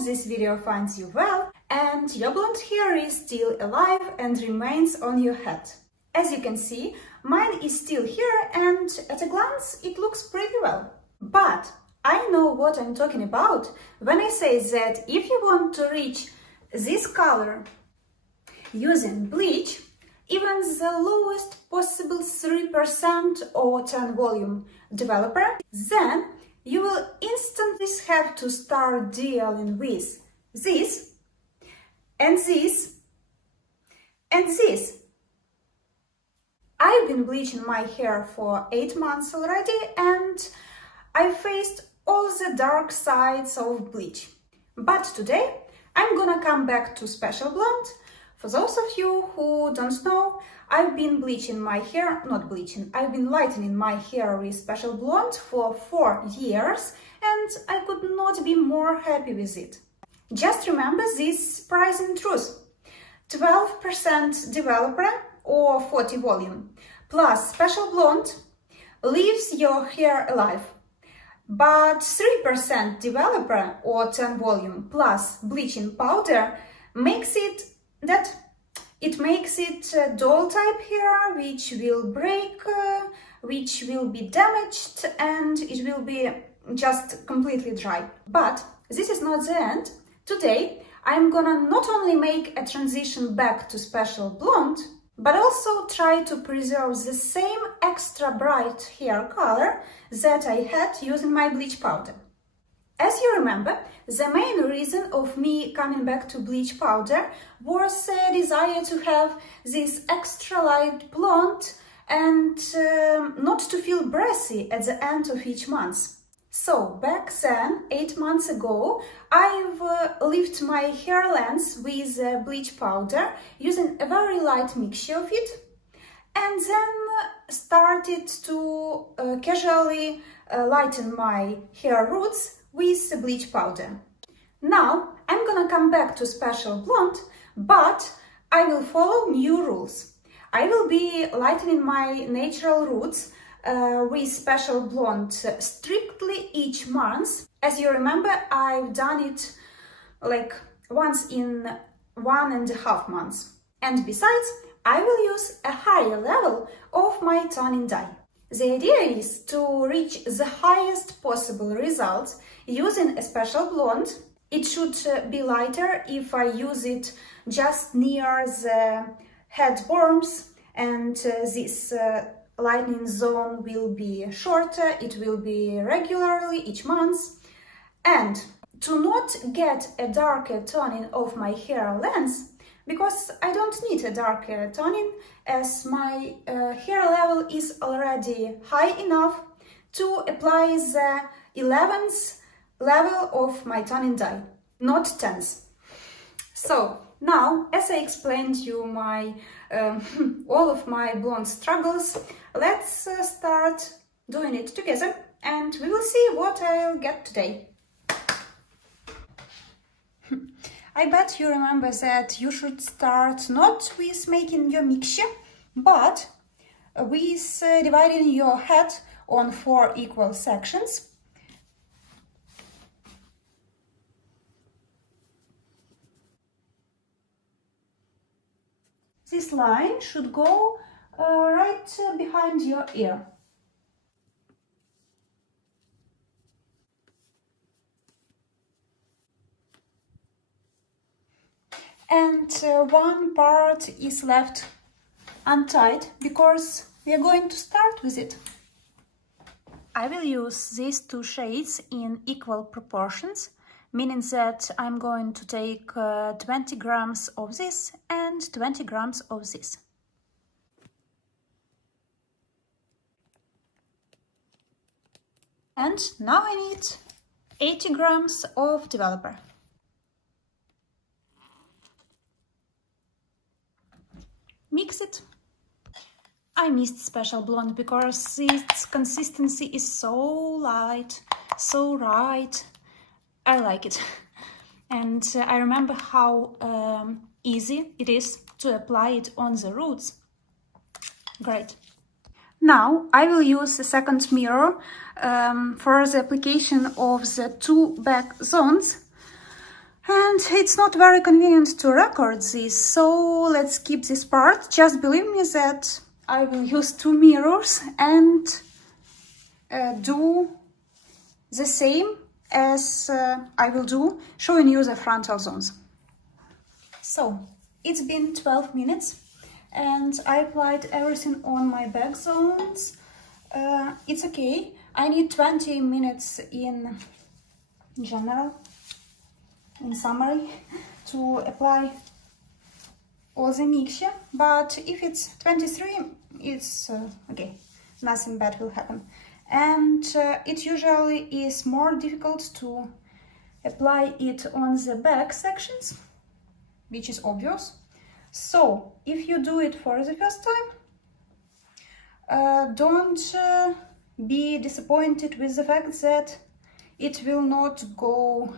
hope this video finds you well and your blonde hair is still alive and remains on your head. As you can see, mine is still here and at a glance it looks pretty well. But I know what I'm talking about when I say that if you want to reach this color using bleach, even the lowest possible 3% or 10 volume developer, then you will instantly have to start dealing with this and this and this. I've been bleaching my hair for 8 months already and I faced all the dark sides of bleach. But today I'm gonna come back to Special Blonde. For those of you who don't know, I've been bleaching my hair, I've been lightening my hair with Special Blonde for 4 years and I could not be more happy with it. Just remember this surprising truth. 12% developer or 40 volume plus Special Blonde leaves your hair alive. But 3% developer or 10 volume plus bleaching powder makes it doll type hair, which will break, which will be damaged and it will be just completely dry. But this is not the end. Today I'm gonna not only make a transition back to Special Blonde, but also try to preserve the same extra bright hair color that I had using my bleach powder. As you remember, the main reason of me coming back to bleach powder was a desire to have this extra light blonde and not to feel brassy at the end of each month. So back then, 8 months ago, I've lifted my hair length with bleach powder using a very light mixture of it and then started to casually lighten my hair roots with bleach powder. Now I'm gonna come back to Special Blonde, but I will follow new rules. I will be lightening my natural roots with Special Blonde strictly each month. As you remember, I've done it like once in 1.5 months. And besides, I will use a higher level of my toning dye. The idea is to reach the highest possible results using a Special Blonde. It should be lighter if I use it just near the head worms, and this lightening zone will be shorter, it will be regularly each month. And to not get a darker toning of my hair length, because I don't need a darker toning as my hair level is already high enough to apply the 11th level of my toning dye, not 10th. So now, as I explained you my all of my blonde struggles, let's start doing it together and we will see what I'll get today. I bet you remember that you should start not with making your mixture, but with dividing your head on 4 equal sections. This line should go right behind your ear. And one part is left untied because we are going to start with it. I will use these 2 shades in equal proportions, meaning that I'm going to take 20 grams of this and 20 grams of this. And now I need 80 grams of developer. Mix it. I missed Special Blonde because its consistency is so light, so right. I like it. And I remember how easy it is to apply it on the roots. Great. Now I will use the second mirror for the application of the 2 back zones. And it's not very convenient to record this, so let's skip this part. Just believe me that I will use 2 mirrors and do the same as I will do showing you the frontal zones. So it's been 12 minutes and I applied everything on my back zones. It's okay. I need 20 minutes in general, in summary, to apply all the mixture, but if it's 23, it's okay, nothing bad will happen. And it usually is more difficult to apply it on the back sections, which is obvious. So if you do it for the first time, don't be disappointed with the fact that it will not go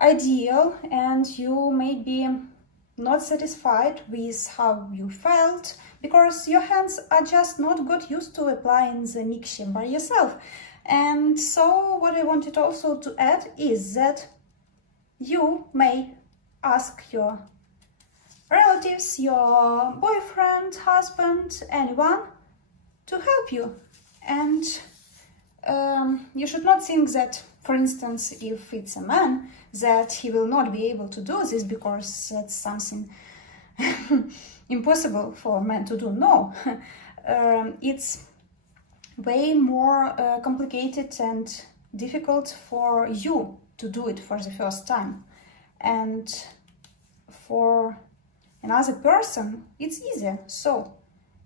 ideal and you may be not satisfied with how you felt, because your hands are just not got used to applying the mixture by yourself. And so what I wanted also to add is that you may ask your relatives, your boyfriend, husband, anyone to help you. And you should not think that, for instance, if it's a man, that he will not be able to do this because that's something impossible for a man to do. No, it's way more complicated and difficult for you to do it for the first time. And for another person, it's easier. So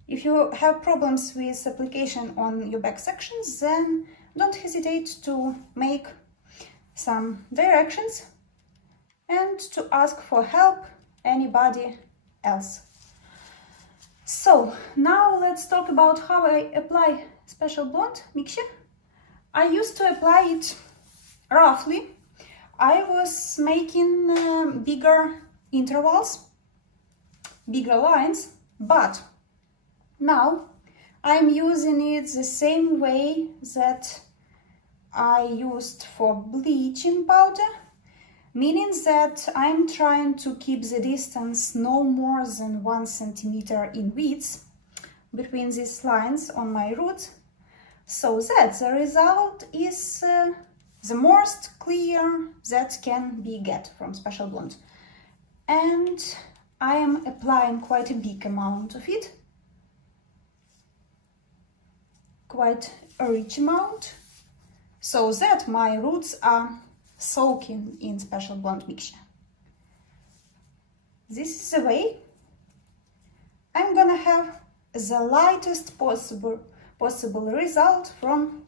if you have problems with application on your back sections, then don't hesitate to make some directions and to ask for help anybody else. So now let's talk about how I apply special blonde mixture. I used to apply it roughly. I was making bigger intervals, bigger lines, but now I'm using it the same way that I used for bleaching powder, meaning that I'm trying to keep the distance no more than 1 centimeter in width between these lines on my root, so that the result is the most clear that can be get from special blonde. And I am applying quite a big amount of it, quite a rich amount, so that my roots are soaking in special blonde mixture. This is the way I'm gonna have the lightest possible result from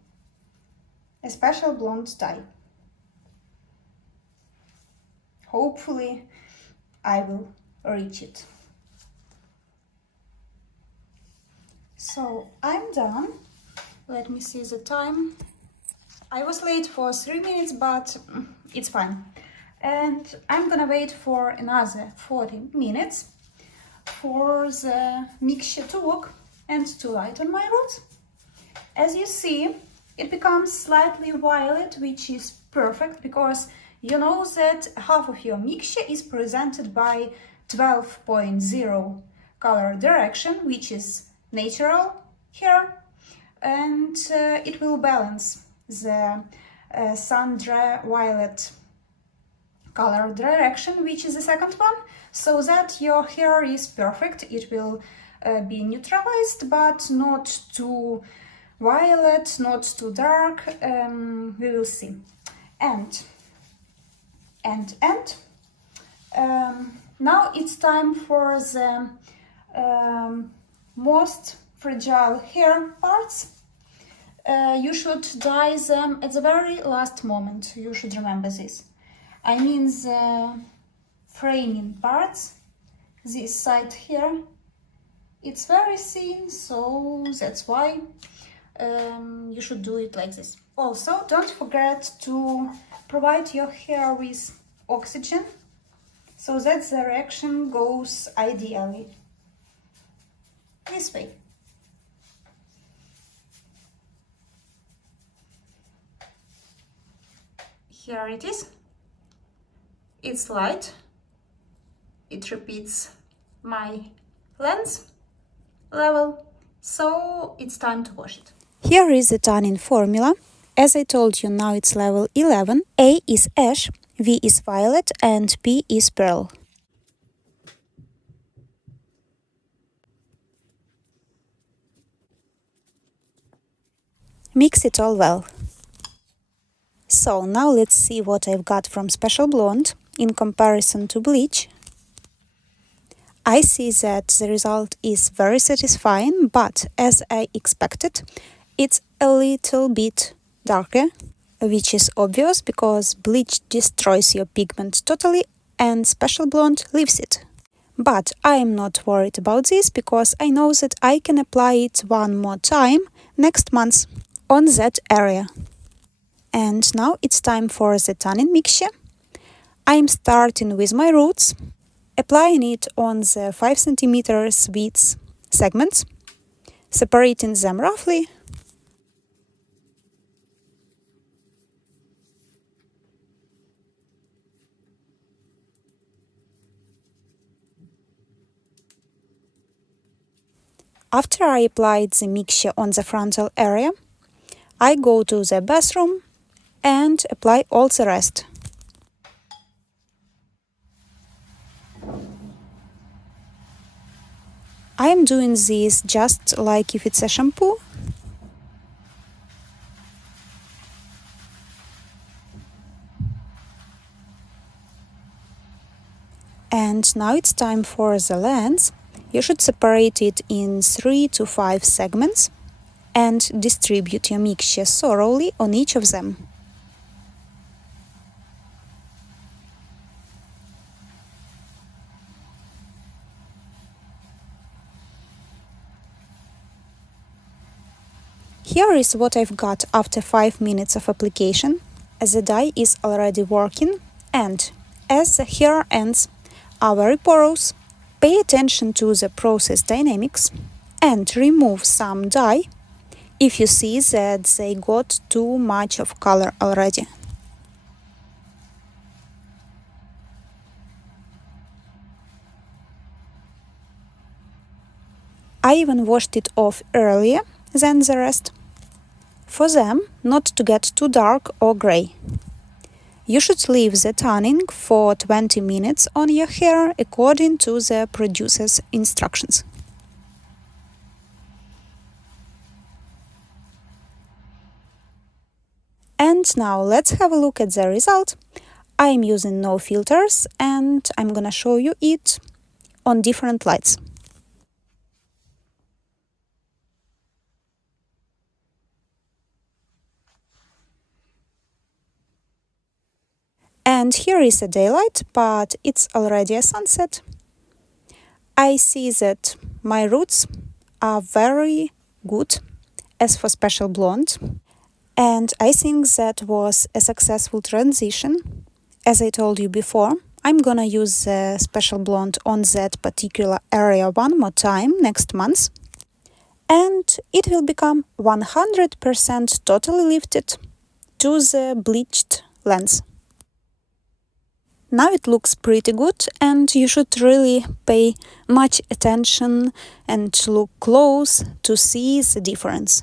a special blonde dye. Hopefully I will reach it. So I'm done. Let me see the time. I was late for 3 minutes, but it's fine. And I'm gonna wait for another 40 minutes for the mixture to work and to lighten my roots. As you see, it becomes slightly violet, which is perfect because you know that half of your mixture is presented by 12.0 color direction, which is natural here, and it will balance the sun-dry violet color direction, which is the second one, so that your hair is perfect. It will be neutralized, but not too violet, not too dark. We will see. And now it's time for the most fragile hair parts. You should dye them at the very last moment. You should remember this. I mean the framing parts, this side here, it's very thin, so that's why you should do it like this. Also, don't forget to provide your hair with oxygen, so that the reaction goes ideally. This way. Here it is. it's light. It repeats my lens level, so it's time to wash it. Here is the tanning formula. As I told you, now it's level 11. A is ash, V is violet, and P is pearl. Mix it all well. So now let's see what I've got from Special Blonde in comparison to Bleach. I see that the result is very satisfying, but as I expected, it's a little bit darker, which is obvious because Bleach destroys your pigment totally and Special Blonde leaves it. But I am not worried about this because I know that I can apply it one more time next month on that area. And now it's time for the tanning mixture. I'm starting with my roots, applying it on the 5 cm width segments, separating them roughly. After I applied the mixture on the frontal area, I go to the bathroom and apply all the rest. I am doing this just like if it's a shampoo. And now it's time for the lens. You should separate it in 3 to 5 segments and distribute your mixture thoroughly on each of them. Here is what I've got after 5 minutes of application, as the dye is already working, and as the hair ends are very porous, pay attention to the process dynamics and remove some dye if you see that they got too much of color already. I even washed it off earlier than the rest, for them not to get too dark or gray. You should leave the tanning for 20 minutes on your hair according to the producer's instructions. And now let's have a look at the result. I'm using no filters and I'm gonna show you it on different lights. And here is a daylight, but it's already a sunset. I see that my roots are very good as for Special Blonde. And I think that was a successful transition. As I told you before, I'm gonna use the Special Blonde on that particular area one more time next month. And it will become 100% totally lifted to the bleached lens. Now it looks pretty good and you should really pay much attention and look close to see the difference.